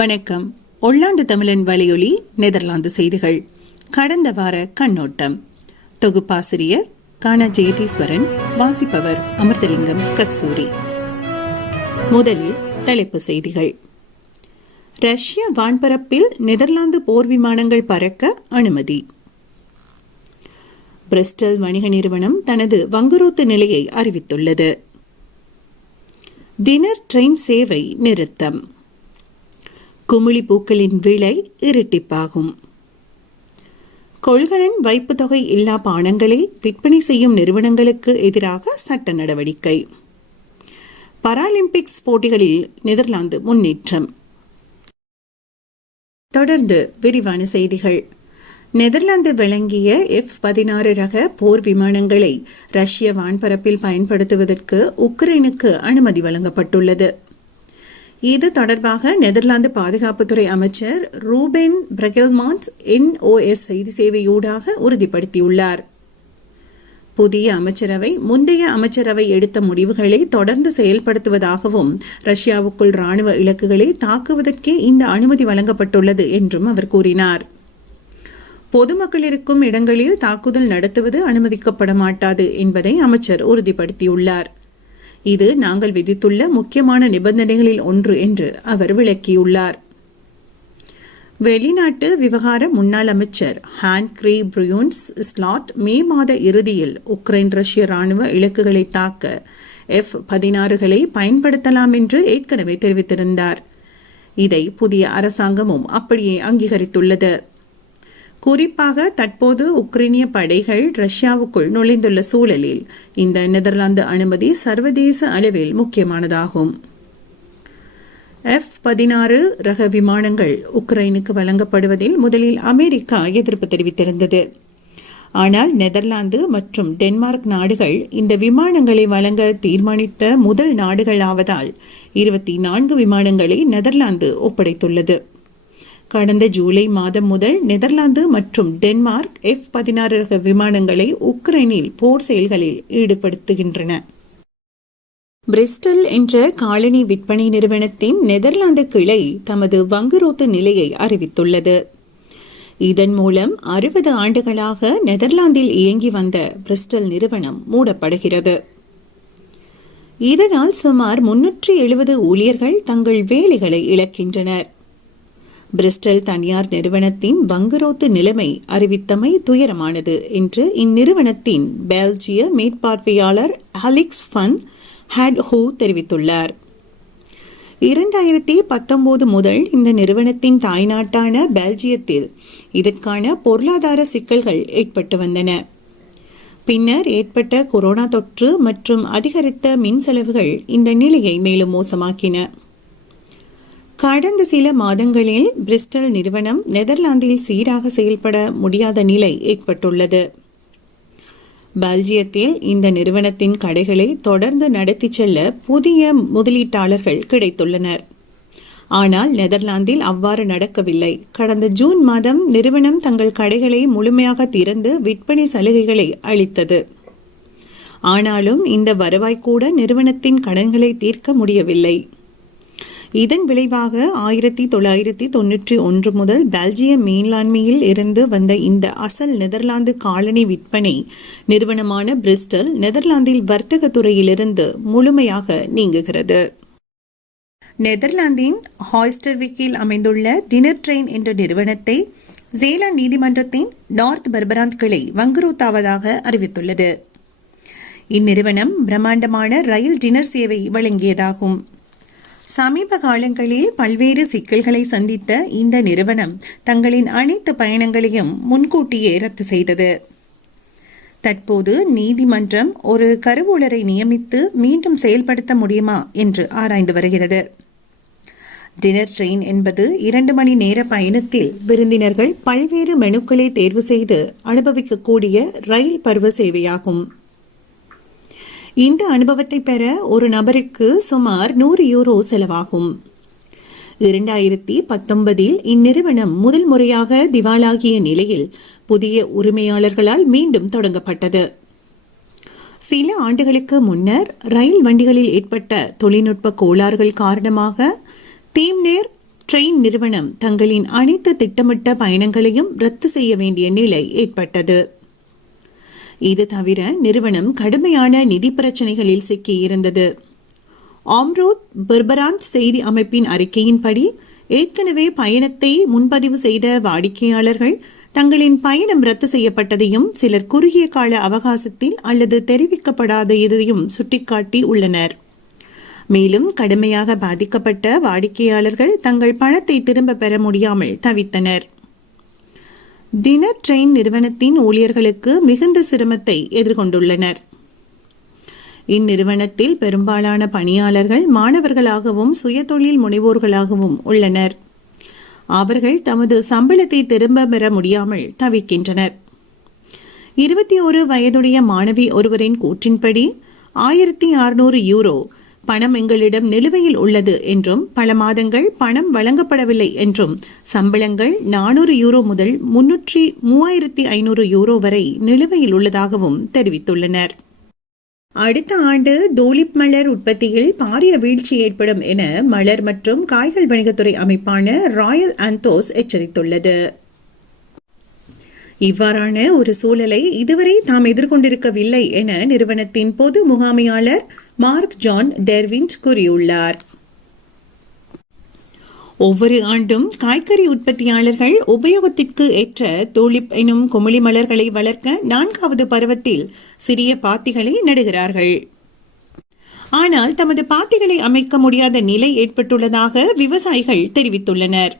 வணக்கம். ஒல்லாந்து தமிழன் வலியொலி நெதர்லாந்து செய்திகள். கடந்த வார கண்ணோட்டம். தொகுப்பாசிரியர் கானா ஜெயதீஸ்வரன் வாசிப்பவர் அமிர்தலிங்கம் கஸ்தூரி. முதலில் தலைப்பு செய்திகள். ரஷ்ய வான்பரப்பில் நெதர்லாந்து போர் விமானங்கள் பறக்க அனுமதி. பிரிஸ்டல் வணிக நிறுவனம் தனது வங்குரோத்து நிலையை அறிவித்துள்ளது. டினர் ட்ரெயின் சேவை நிறுத்தம். குமிழி பூக்களின் விலை இரட்டிப்பாகும். கொள்கலன் வைப்பு தொகை இல்லா பானங்களை விற்பனை செய்யும் நிறுவனங்களுக்கு எதிராக சட்ட நடவடிக்கை. பராலிம்பிக்ஸ் போட்டிகளில் நெதர்லாந்து முன்னேற்றம். தொடர்ந்து விரிவான செய்திகள். நெதர்லாந்து விளங்கிய எஃப் பதினாறு ரக போர் விமானங்களை ரஷ்ய வான்பரப்பில் பயன்படுத்துவதற்கு உக்ரைனுக்கு அனுமதி வழங்கப்பட்டுள்ளது. இது தொடர்பாக நெதர்லாந்து பாதுகாப்புத்துறை அமைச்சர் ரூபென் பிரகெல்மான்ஸ் என்ஓஎஸ் செய்தி சேவையூடாக உறுதிப்படுத்தியுள்ளார். புதிய அமைச்சரவை முந்தைய அமைச்சரவை எடுத்த முடிவுகளை தொடர்ந்து செயல்படுத்துவதாகவும் ரஷ்யாவுக்குள் ராணுவ இலக்குகளை தாக்குவதற்கே இந்த அனுமதி வழங்கப்பட்டுள்ளது என்றும் அவர் கூறினார். பொதுமக்கள் இருக்கும் இடங்களில் தாக்குதல் நடத்துவது அனுமதிக்கப்பட மாட்டாது என்பதை அமைச்சர் உறுதிப்படுத்தியுள்ளார். இது நாங்கள் விதித்துள்ள முக்கியமான நிபந்தனைகளில் ஒன்று என்று அவர் விளக்கியுள்ளார். வெளிநாட்டு விவகார முன்னாள் அமைச்சர் ஹான் கிரீ ப்ரியூன்ஸ் ஸ்லாட் மே மாத இறுதியில் உக்ரைன் ரஷ்ய ராணுவ இலக்குகளை தாக்க எஃப் பதினாறுகளை பயன்படுத்தலாம் என்று ஏற்கனவே தெரிவித்திருந்தார். இதை புதிய அரசாங்கமும் அப்படியே அங்கீகரித்துள்ளது. குறிப்பாக தற்போது உக்ரைனிய படைகள் ரஷ்யாவுக்குள் நுழைந்துள்ள சூழலில் இந்த நெதர்லாந்து அனுமதி சர்வதேச அளவில் முக்கியமானதாகும். எஃப் பதினாறு ரக விமானங்கள் உக்ரைனுக்கு வழங்கப்படுவதில் முதலில் அமெரிக்கா எதிர்ப்பு தெரிவித்திருந்தது. ஆனால் நெதர்லாந்து மற்றும் டென்மார்க் நாடுகள் இந்த விமானங்களை வழங்க தீர்மானித்த முதல் நாடுகள் ஆவதால் இருபத்தி நான்கு விமானங்களை நெதர்லாந்து ஒப்படைத்துள்ளது. கடந்த ஜூலை மாதம் முதல் நெதர்லாந்து மற்றும் டென்மார்க் எஃப் பதினாறு ரக விமானங்களை உக்ரைனில் போர் செயல்களில் ஈடுபடுத்துகின்றன. பிரிஸ்டல் என்ற காலனி விற்பனை நிறுவனத்தின் நெதர்லாந்து கிளை தமது வங்குரோத்து நிலையை அறிவித்துள்ளது. இதன் மூலம் அறுபது ஆண்டுகளாக நெதர்லாந்தில் இயங்கி வந்த பிரிஸ்டல் நிறுவனம் மூடப்படுகிறது. இதனால் சுமார் முன்னூற்றி எழுபது ஊழியர்கள் தங்கள் வேலைகளை இழக்கின்றனர். பிரிஸ்டல் தனியார் நிறுவனத்தின் வங்குரோத்து நிலைமை அறிவித்தமை துயரமானது என்று இந்நிறுவனத்தின் பெல்ஜிய மேற்பார்வையாளர் அலிக்ஸ் ஃபன் ஹேட் ஹூ தெரிவித்துள்ளார். இரண்டாயிரத்தி பத்தொன்பது முதல் இந்த நிறுவனத்தின் தாய்நாட்டான பெல்ஜியத்தில் இதற்கான பொருளாதார சிக்கல்கள் ஏற்பட்டு வந்தன. பின்னர் ஏற்பட்ட கொரோனா தொற்று மற்றும் அதிகரித்த மின் செலவுகள் இந்த நிலையை மேலும் மோசமாக்கின. கடந்த சில மாதங்களில் பிரிஸ்டல் நிறுவனம் நெதர்லாந்தில் சீராக செயல்பட முடியாத நிலை ஏற்பட்டுள்ளது. பெல்ஜியத்தில் இந்த நிறுவனத்தின் கடைகளை தொடர்ந்து நடத்தி செல்ல புதிய முதலீட்டாளர்கள் கிடைத்துள்ளனர். ஆனால் நெதர்லாந்தில் அவ்வாறு நடக்கவில்லை. கடந்த ஜூன் மாதம் நிறுவனம் தங்கள் கடைகளை முழுமையாக திறந்து விற்பனை சலுகைகளை அளித்தது. ஆனாலும் இந்த வருவாய் கூட நிறுவனத்தின் கடன்களை தீர்க்க முடியவில்லை. இதன் விளைவாக ஆயிரத்தி தொள்ளாயிரத்தி தொன்னூற்றி ஒன்று முதல் பெல்ஜிய மேலாண்மையில் இருந்து வந்த இந்த அசல் நெதர்லாந்து காலனி விற்பனை நிறுவனமான பிரிஸ்டல் நெதர்லாந்தில் வர்த்தக துறையிலிருந்து முழுமையாக நீங்குகிறது. நெதர்லாந்தின் ஹாய்ஸ்டர்விக்கில் அமைந்துள்ள டினர் ட்ரெயின் என்ற நிறுவனத்தை ஜேலாந்து நீதிமன்றத்தின் நார்த் பர்பராந்த் கிளை வங்குரோத்தாவதாக அறிவித்துள்ளது. இந்நிறுவனம் பிரம்மாண்டமான ரயில் டினர் சேவை வழங்கியதாகும். சமீப காலங்களில் பல்வேறு சிக்கல்களை சந்தித்த இந்த நிறுவனம் தங்களின் அனைத்து பயணங்களையும் முன்கூட்டியே ரத்து செய்தது. தற்போது நீதிமன்றம் ஒரு கருவூலரை நியமித்து மீண்டும் செயல்படுத்த முடியுமா என்று ஆராய்ந்து வருகிறது. டினர் ட்ரெயின் என்பது இரண்டு மணி நேர பயணத்தில் விருந்தினர்கள் பல்வேறு மெனுக்களை தேர்வு செய்து அனுபவிக்கக்கூடிய ரயில் பருவ சேவையாகும். இந்த அனுபவத்தை பெற ஒரு நபருக்கு சுமார் நூறு யூரோ செலவாகும். இரண்டாயிரத்தி பத்தொன்பதில் இந்நிறுவனம் முதல் முறையாக திவாலாகிய நிலையில் புதிய உரிமையாளர்களால் மீண்டும் தொடங்கப்பட்டது. சில ஆண்டுகளுக்கு முன்னர் ரயில் வண்டிகளில் ஏற்பட்ட தொழில்நுட்ப கோளாறுகள் காரணமாக தீம்நேர் ட்ரெயின் நிறுவனம் தங்களின் அனைத்து திட்டமிட்ட பயணங்களையும் ரத்து செய்ய வேண்டிய நிலை ஏற்பட்டது. இது தவிர நிறுவனம் கடுமையான நிதி பிரச்சனைகளில் சிக்கியிருந்தது ஆம்ரோத் பெர்பரான்ச் செய்தி அமைப்பின் அறிக்கையின்படி ஏற்கனவே பயணத்தை முன்பதிவு செய்த வாடிக்கையாளர்கள் தங்களின் பயணம் ரத்து செய்யப்பட்டதையும் சிலர் குறுகிய கால அவகாசத்தில் அல்லது தெரிவிக்கப்படாத இதையும் சுட்டிக்காட்டி உள்ளனர். மேலும் கடுமையாக பாதிக்கப்பட்ட வாடிக்கையாளர்கள் தங்கள் பணத்தை திரும்ப பெற முடியாமல் தவித்தனர். டினர் ட்ரெயின் நிறுவனத்தின் ஊழியர்களுக்கு மிகுந்த சிரமத்தை எதிர்கொண்டுள்ளனர். இந்நிறுவனத்தில் பெரும்பாலான பணியாளர்கள் மாணவர்களாகவும் சுயதொழில் முனைவோர்களாகவும் உள்ளனர். அவர்கள் தமது சம்பளத்தை திரும்ப பெற முடியாமல் தவிக்கின்றனர். இருபத்தி ஒரு வயதுடைய மாணவி ஒருவரின் கூற்றின்படி ஆயிரத்தி அறுநூறு யூரோ பணம் எங்களிடம் நிலுவையில் உள்ளது என்றும் பல மாதங்கள் பணம் வழங்கப்படவில்லை என்றும் சம்பளங்கள் நானூறு யூரோ முதல் முன்னூற்றி மூவாயிரத்தி ஐநூறு யூரோ வரை நிலுவையில் உள்ளதாகவும் தெரிவித்துள்ளனர். அடுத்த ஆண்டு தூலிப் மலர் உற்பத்தியில் பாரிய வீழ்ச்சி ஏற்படும் என மலர் மற்றும் காய்கள் வணிகத்துறை அமைப்பான ராயல் அந்தோஸ் எச்சரித்துள்ளது. இவ்வாறான ஒரு சூழலை இதுவரை தாம் எதிர்கொண்டிருக்கவில்லை என நிறுவனத்தின் பொது முகாமையாளர் மார்க் ஜான் டெர்வின்ட் கூறியுள்ளார். ஒவ்வொரு ஆண்டும் காய்கறி உற்பத்தியாளர்கள் உபயோகத்திற்கு ஏற்ற தூளிப் எனும் குமிழி மலர்களை வளர்க்க நான்காவது பருவத்தில் சிறிய பாத்திகளை நடுகிறார்கள். ஆனால் தமது பாத்திகளை அமைக்க முடியாத நிலை ஏற்பட்டுள்ளதாக விவசாயிகள் தெரிவித்துள்ளனர்.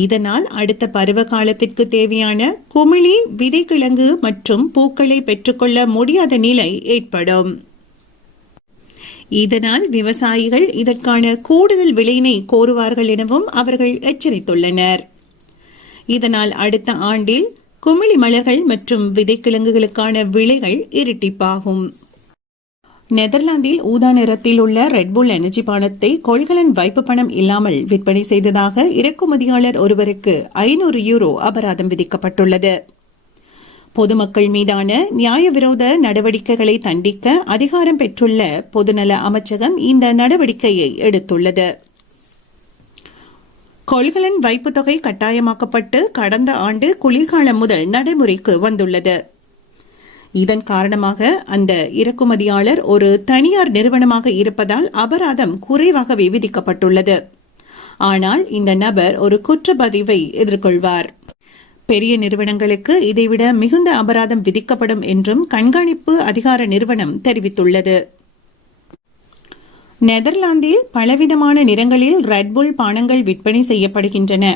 இதனால் அடுத்த பருவ காலத்திற்கு தேவையான குமிழி விதைக்கிழங்கு மற்றும் பூக்களை பெற்றுக்கொள்ள முடியாத நிலை ஏற்படும். இதனால் விவசாயிகள் இதற்கான கூடுதல் விலையினை கோருவார்கள் எனவும் அவர்கள் எச்சரித்துள்ளனர். இதனால் அடுத்த ஆண்டில் குமிழி மலர்கள் மற்றும் விதைக்கிழங்குகளுக்கான விலைகள் இரட்டிப்பாகும். நெதர்லாந்தில் ஊதா நிறத்தில் உள்ள ரெட்புல் எனர்ஜி பானத்தை கொள்கலன் வைப்பு பணம் இல்லாமல் விற்பனை செய்ததாக இறக்குமதியாளர் ஒருவருக்கு ஐநூறு யூரோ அபராதம் விதிக்கப்பட்டுள்ளது. பொதுமக்கள் மீதான நியாயவிரோத நடவடிக்கைகளை தண்டிக்க அதிகாரம் பெற்றுள்ள பொதுநல அமைச்சகம் இந்த நடவடிக்கையை எடுத்துள்ளது. கொள்கலன் வைப்பு தொகை கட்டாயமாக்கப்பட்டு கடந்த ஆண்டு குளிர்காலம் முதல் நடைமுறைக்கு வந்துள்ளது. இதன் காரணமாக அந்த இறக்குமதியாளர் ஒரு தனியார் நிறுவனமாக இருப்பதால் அபராதம் குறைவாகவே விதிக்கப்பட்டுள்ளது. ஆனால் இந்த நபர் ஒரு குற்றப்பதிவை எதிர்கொள்வார். பெரிய நிறுவனங்களுக்கு இதைவிட மிகுந்த அபராதம் விதிக்கப்படும் என்றும் கண்காணிப்பு அதிகார நிறுவனம் தெரிவித்துள்ளது. நெதர்லாந்தில் பலவிதமான நிறங்களில் ரெட்புல் பானங்கள் விற்பனை செய்யப்படுகின்றன.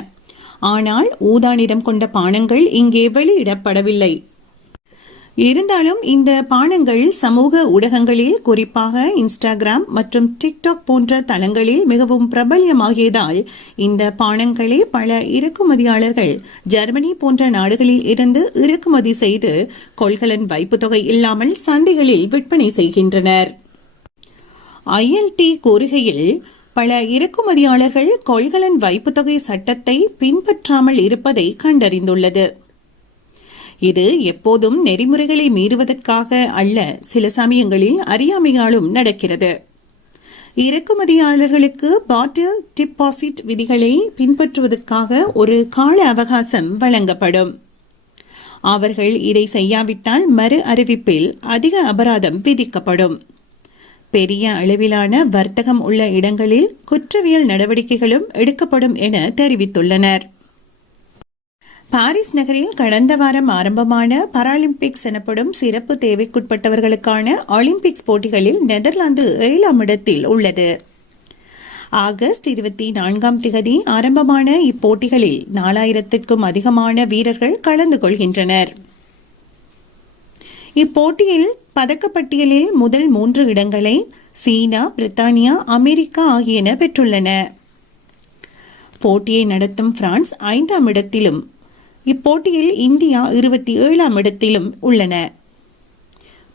ஆனால் ஊதா நிறம் கொண்ட பானங்கள் இங்கே வெளியிடப்படவில்லை. இருந்தாலும் இந்த பானங்கள் சமூக ஊடகங்களில் குறிப்பாக இன்ஸ்டாகிராம் மற்றும் டிக்டாக் போன்ற தளங்களில் மிகவும் பிரபல்யமாகியதால் இந்த பானங்களை பல இறக்குமதியாளர்கள் ஜெர்மனி போன்ற நாடுகளில் இருந்து இறக்குமதி செய்து கொள்கலன் வைப்பு தொகை இல்லாமல் சந்தைகளில் விற்பனை செய்கின்றனர். ஐஎல்டி கூறுகையில் பல இறக்குமதியாளர்கள் கொள்கலன் வைப்பு தொகை சட்டத்தை பின்பற்றாமல் இருப்பதை கண்டறிந்துள்ளது. இது எப்போதும் நெறிமுறைகளை மீறுவதற்காக அல்ல சில சமயங்களில் அறியாமையாலும் நடக்கிறது. இறக்குமதியாளர்களுக்கு பாட்டில் டிபாசிட் விதிகளை பின்பற்றுவதற்காக ஒரு கால அவகாசம் வழங்கப்படும். அவர்கள் இதை செய்யாவிட்டால் மறு அறிவிப்பில் அதிக அபராதம் விதிக்கப்படும். பெரிய அளவிலான வர்த்தகம் உள்ள இடங்களில் குற்றவியல் நடவடிக்கைகளும் எடுக்கப்படும் என தெரிவித்துள்ளனர். பாரிஸ் நகரில் கடந்த வாரம் ஆரம்பமான பாராலிம்பிக்ஸ் எனப்படும் சிறப்பு தேவைக்குட்பட்டவர்களுக்கான ஒலிம்பிக்ஸ் போட்டிகளில் நெதர்லாந்து ஏழாம் இடத்தில் உள்ளது. ஆகஸ்ட் இருபத்தி நான்காம் திகதி ஆரம்பமான இப்போட்டிகளில் நாலாயிரத்திற்கும் அதிகமான வீரர்கள் கலந்து கொள்கின்றனர். இப்போட்டியில் பதக்கப்பட்டியலில் முதல் மூன்று இடங்களை சீனா பிரித்தானியா அமெரிக்கா ஆகியன பெற்றுள்ளன. போட்டியை நடத்தும் பிரான்ஸ் ஐந்தாம் இடத்திலும் இப்போட்டியில் இந்தியா இருபத்தி ஏழாம் இடத்திலும் உள்ளன.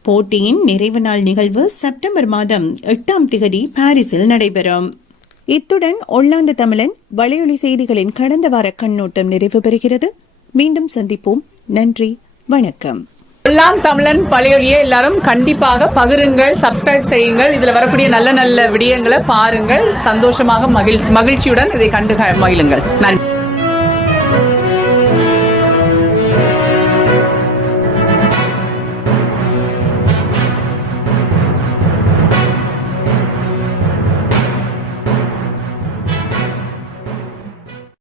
போட்டியின் நிறைவு நாள் நிகழ்வு செப்டம்பர் மாதம் எட்டாம் திகதி பாரிஸில் நடைபெறும். இத்துடன் ஒல்லாந்து தமிழன் வலையொலி செய்திகளின் கடந்த வார கண்ணோட்டம் நிறைவு பெறுகிறது. மீண்டும் சந்திப்போம். நன்றி வணக்கம். எல்லாம் தமிழன் பழையொலியை எல்லாரும் கண்டிப்பாக பகிருங்கள் சப்ஸ்கிரைப் செய்யுங்கள். இதில் வரக்கூடிய நல்ல நல்ல விடயங்களை பாருங்கள். சந்தோஷமாக மகிழ் மகிழ்ச்சியுடன் இதை கண்டு மகிழுங்கள். நன்றி.